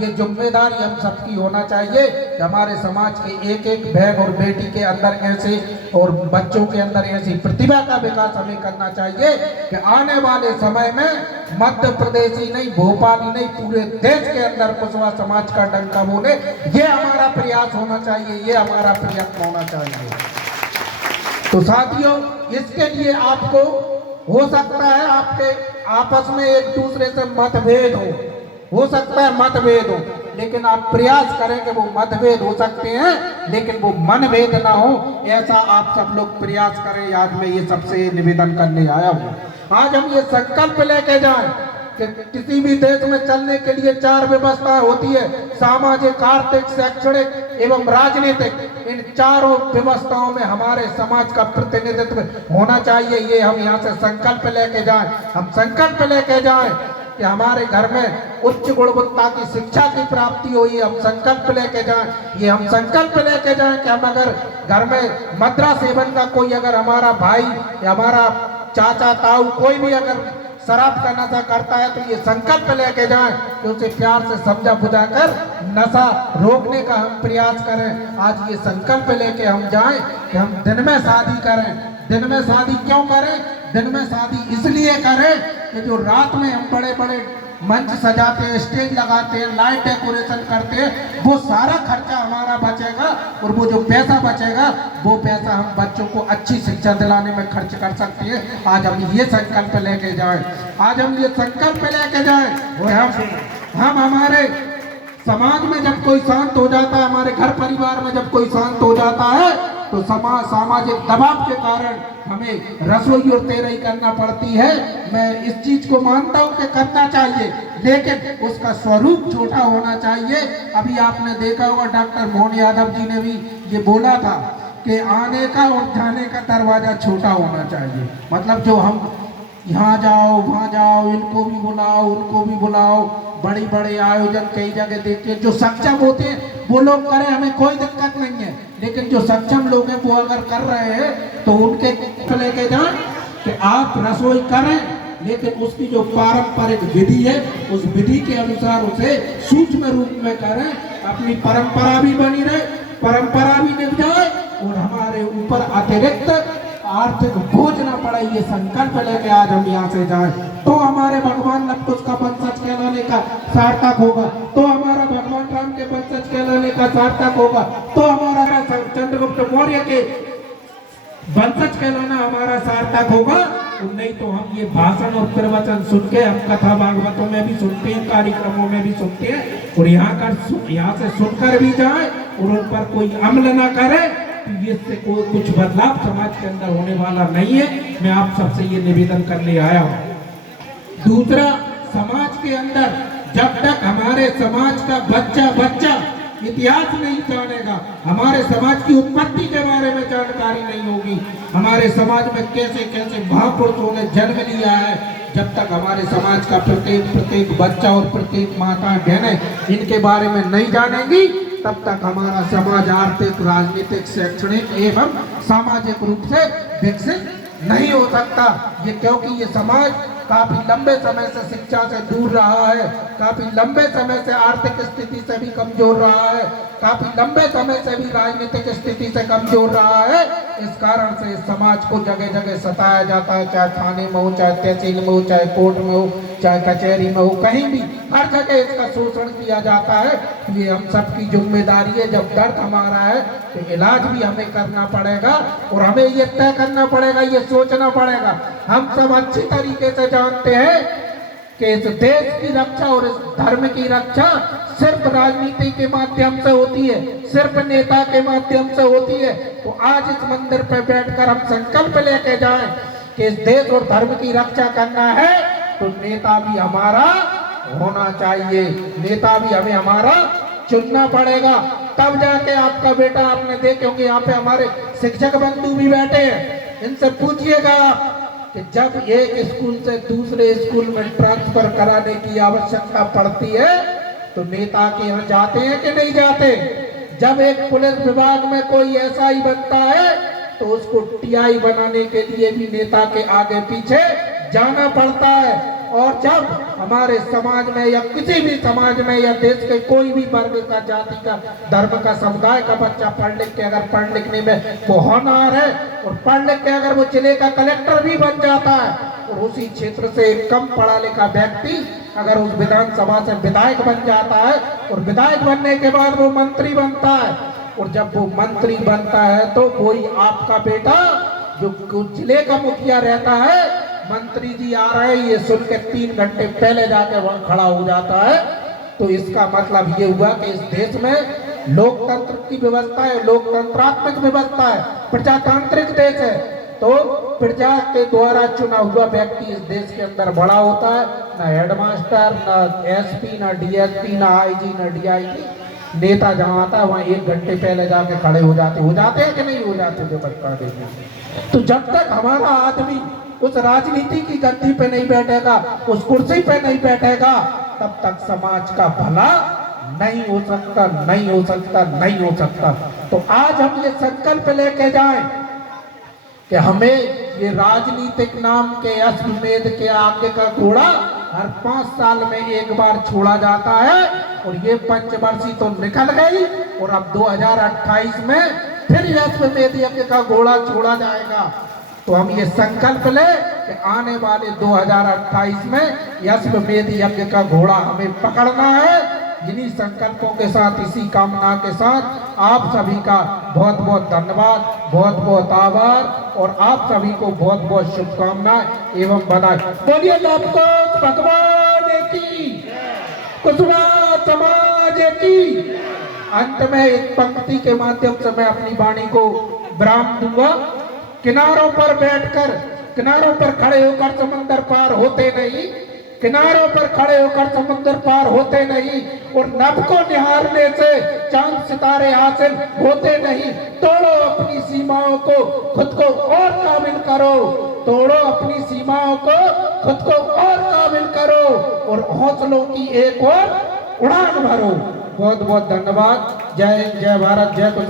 ये जिम्मेदारी हम सबकी होना चाहिए कि हमारे समाज के एक एक बहन और बेटी के अंदर ऐसे और बच्चों के अंदर ऐसी प्रतिभा का विकास हमें करना चाहिए कि आने वाले समय में मध्य प्रदेश ही नहीं, भोपाल ही नहीं, पूरे देश के अंदर कुशवाहा समाज का डंका बोले। ये हमारा प्रयास होना चाहिए, ये हमारा प्रयत्न होना चाहिए। तो साथियों, इसके लिए आपको हो सकता है आपके आपस में एक दूसरे से मतभेद हो सकता है मतभेद हो, लेकिन आप प्रयास करें कि वो मतभेद हो सकते हैं लेकिन वो मनभेद ना हो, ऐसा आप सब लोग प्रयास करें। आज मैं ये सबसे निवेदन करने आया हूँ। आज हम ये संकल्प लेके जाएं कि किसी भी देश में चलने के लिए 4 व्यवस्था होती है, सामाजिक, आर्थिक, शैक्षणिक एवं राजनीतिक। इन चारों व्यवस्थाओं में हमारे समाज का प्रतिनिधित्व होना चाहिए। ये हम यहाँ से संकल्प लेके जाएं। हम संकल्प लेके जाएं कि हमारे घर में उच्च गुणवत्ता की शिक्षा की प्राप्ति हो, ये हम संकल्प लेके जाएं। ये हम संकल्प लेके जाएं कि हम अगर घर में मदिरा सेवन का कोई अगर हमारा भाई या हमारा चाचा ताऊ कोई भी अगर शराब का नशा करता है तो ये संकल्प लेके जाएं कि उसे प्यार से समझा बुझाकर नशा रोकने का हम प्रयास करें। आज ये संकल्प लेके हम जाएं कि हम दिन में शादी करें। दिन में शादी क्यों करें? दिन में शादी इसलिए करें कि जो रात में हम बड़े बड़े मंच सजाते हैं, स्टेज लगाते हैं, लाइट डेकोरेशन करते हैं, वो सारा खर्चा हमारा बचेगा और वो जो पैसा बचेगा वो पैसा हम बच्चों को अच्छी शिक्षा दिलाने में खर्च कर सकते हैं। आज हम ये संकल्प लेके जाएं, आज हम ये संकल्प लेके जाएं और हम हमारे समाज में जब कोई शांत हो जाता है, हमारे घर परिवार में जब कोई शांत हो जाता है तो सामाजिक दबाव के कारण हमें रसोई और तेरही करना पड़ती है। मैं इस चीज को मानता हूं कि करना चाहिए, लेकिन उसका स्वरूप छोटा होना चाहिए। अभी आपने देखा होगा डॉक्टर मोहन यादव जी ने भी ये बोला था कि आने का और जाने का दरवाजा छोटा होना चाहिए। मतलब जो हम यहाँ जाओ वहाँ जाओ, इनको भी बुलाओ उनको भी बुलाओ, बड़ी बड़े आयोजन कई जगह देखते हैं। जो सक्षम होते हैं वो लोग करें, हमें कोई दिक्कत नहीं है, लेकिन जो सक्षम लोग हैं वो अगर कर रहे हैं तो उनके लेके जाएं कि आप रसोई करें, लेकिन उसकी जो पारंपरिक विधि है उस विधि के अनुसार उसे सूक्ष्म रूप में करें। अपनी परंपरा भी बनी रहे, परंपरा भी निभ जाए और हमारे ऊपर अतिरिक्त आर्थिक बोझ न पड़े। ये संकल्प लेके आज हम यहाँ से जाएं तो हमारे भगवान लव कुश का वंशज कहलाने का सार्थक होगा, तो हमारा भगवान राम के वंशज कहलाने का सार्थक होगा, तो हमारा चंद्रगुप्त मौर्य के वंशज कहलाना हमारा सार्थक होगा। नहीं तो हम ये भाषण और प्रवचन सुन के हम कथा भागवतों में भी सुनते हैं, कार्यक्रमों में भी सुनते हैं और यहाँ से सुनकर भी जाए और उन पर कोई अमल ना करे, इससे कोई कुछ बदलाव समाज के अंदर होने वाला नहीं है। मैं आप सबसे ये निवेदन करने आया हूँ। दूसरा, समाज के अंदर जब तक हमारे समाज का बच्चा इतिहास नहीं जानेगा, हमारे समाज की उत्पत्ति के बारे में जानकारी नहीं होगी, हमारे समाज में कैसे कैसे महापुरुषों ने जन्म लिया है, जब तक हमारे समाज का प्रत्येक बच्चा और प्रत्येक माता बहनें इनके बारे में नहीं जानेंगी, तब तक हमारा समाज आर्थिक, राजनीतिक, शैक्षणिक एवं सामाजिक रूप से विकसित नहीं हो सकता। ये क्योंकि ये समाज काफी लंबे समय से शिक्षा से दूर रहा है, काफी लंबे समय से आर्थिक स्थिति से भी कमजोर रहा है, काफी लंबे समय से भी राजनीतिक स्थिति से कमजोर रहा है। इस कारण से इस समाज को जगह जगह सताया जाता है, चाहे थाने में हो, चाहे तहसील में हो, चाहे कोर्ट में हो, चाहे कचहरी में हो, कहीं भी हर जगह इसका शोषण किया जाता है। ये हम सबकी जिम्मेदारी है। जब दर्द हमारा है तो इलाज भी हमें करना पड़ेगा और हमें ये तय करना पड़ेगा, ये सोचना पड़ेगा। हम सब अच्छी तरीके से जानते हैं कि इस देश की रक्षा और इस धर्म की रक्षा सिर्फ राजनीति के माध्यम से होती है, सिर्फ नेता के माध्यम से होती है। तो आज इस मंदिर पर बैठकर हम संकल्प लेके जाएं कि इस देश और धर्म की रक्षा करना है तो नेता भी हमारा होना चाहिए, नेता भी हमें हमारा चुनना पड़ेगा। तब जाके आपका बेटा, आपने देखे होंगे यहाँ पे हमारे शिक्षक बंधु भी बैठे हैं, इनसे पूछिएगा कि जब एक स्कूल से दूसरे स्कूल में ट्रांसफर कराने की आवश्यकता पड़ती है तो नेता के यहाँ जाते हैं कि नहीं जाते? जब एक पुलिस विभाग में कोई एसआई बनता है तो उसको टीआई बनाने के लिए भी नेता के आगे पीछे जाना पड़ता है और जब हमारे समाज में या किसी भी समाज में या देश के कोई भी वर्ग का, जाति का, धर्म का, समुदाय का बच्चा पढ़ लिख के अगर पढ़ लिखने में वो होनहार है और पढ़ लिख के अगर वो जिले का कलेक्टर भी बन जाता है और उसी क्षेत्र से कम पढ़ा लिखा व्यक्ति अगर उस विधानसभा से विधायक बन जाता है और विधायक बनने के बाद वो मंत्री बनता है और जब वो मंत्री बनता है तो कोई आपका बेटा जो जिले का मुखिया रहता है, मंत्री जी आ रहे हैं ये सुन के 3 घंटे पहले जाके वहां खड़ा हो जाता है। तो इसका मतलब ये हुआ कि इस देश में लोकतंत्र की व्यवस्था है, लोकतंत्रात्मक व्यवस्था है, प्रजातांत्रिक देश है। तो प्रजा के द्वारा चुना हुआ व्यक्ति इस देश के अंदर बड़ा होता है, ना हेडमास्टर, ना एसपी, ना डीएसपी, ना आईजी, ना डीआईजी। नेता जहाँ आता है वहाँ 1 घंटे पहले जाके खड़े हो जाते हैं कि नहीं हो जाते जो बता देते। तो जब तक हमारा आदमी उस राजनीति की गद्दी पे नहीं बैठेगा, उस कुर्सी पे नहीं बैठेगा, तब तक समाज का भला नहीं हो सकता, नहीं हो सकता, नहीं हो सकता। तो आज हम ये संकल्प लेके जाएं कि हमें ये राजनीतिक नाम के अश्वमेध के आगे का घोड़ा हर 5 साल में एक बार छोड़ा जाता है और ये पंचवर्षीय तो निकल गई और अब 2028 में फिर अश्वमेध यज्ञ का घोड़ा छोड़ा जाएगा। तो हम ये संकल्प ले कि आने वाले 2028 में अश्वमेध यज्ञ का घोड़ा हमें पकड़ना है। इन्हीं संकल्पों के साथ, इसी कामना के साथ आप सभी का बहुत बहुत धन्यवाद, बहुत बहुत आभार और आप सभी को बहुत बहुत शुभकामनाएं एवं बधाई। बोलिए आपको भगवान की, कुशवाहा समाज की। अंत में एक पंक्ति के माध्यम से मैं अपनी वाणी को विराम दूंगा। किनारों पर बैठकर, किनारों पर खड़े होकर समंदर पार होते नहीं, किनारों पर खड़े होकर समुद्र पार होते नहीं और नभ को निहारने से चांद सितारे हासिल होते नहीं। तोड़ो अपनी सीमाओं को, खुद को और काबिल करो, तोड़ो अपनी सीमाओं को, खुद को और काबिल करो और हौसलों की एक और उड़ान भरो। बहुत बहुत धन्यवाद। जय जय भारत, जय कुछ।